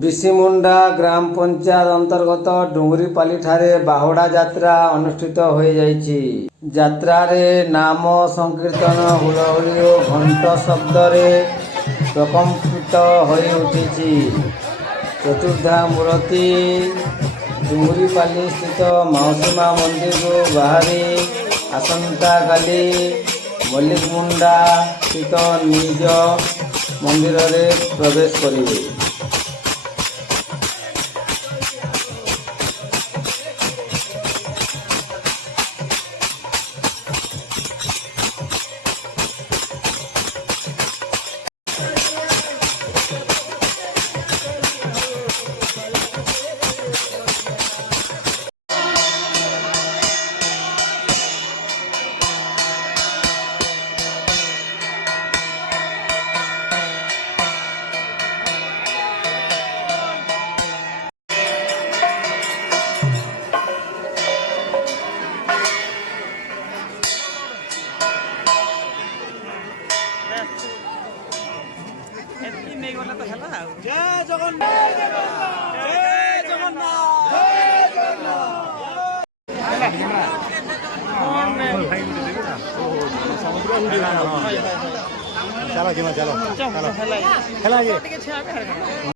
ବିଶିମୁଣ୍ଡା ଗ୍ରାମ ପଞ୍ଚାୟତ ଅନ୍ତର୍ଗତ ଡୁଙ୍ଗୁରିପାଲିଠାରେ ବାହୁଡ଼ା ଯାତ୍ରା ଅନୁଷ୍ଠିତ ହୋଇଯାଇଛି। ଯାତ୍ରାରେ ନାମ ସଂକୀର୍ତ୍ତନ ହୁଳହୁଳି ଓ ଘଣ୍ଟ ଶବ୍ଦରେ ପ୍ରକମ୍ପିତ ହୋଇଉଠିଛି। ଚତୁର୍ଦ୍ଧାମୂର୍ତ୍ତି ଡୁଙ୍ଗୁରିପାଲି ସ୍ଥିତ ମାଉସୀ ମା ମନ୍ଦିରରୁ ବାହାରି ଆସନ୍ତାକାଲି ମଲ୍ଲିକମୁଣ୍ଡା ସ୍ଥିତ ନିଜ ମନ୍ଦିରରେ ପ୍ରବେଶ କରିବେ। जय जगन्नाथ जय जगन्नाथ जय जगन्नाथ चलो चलो चलो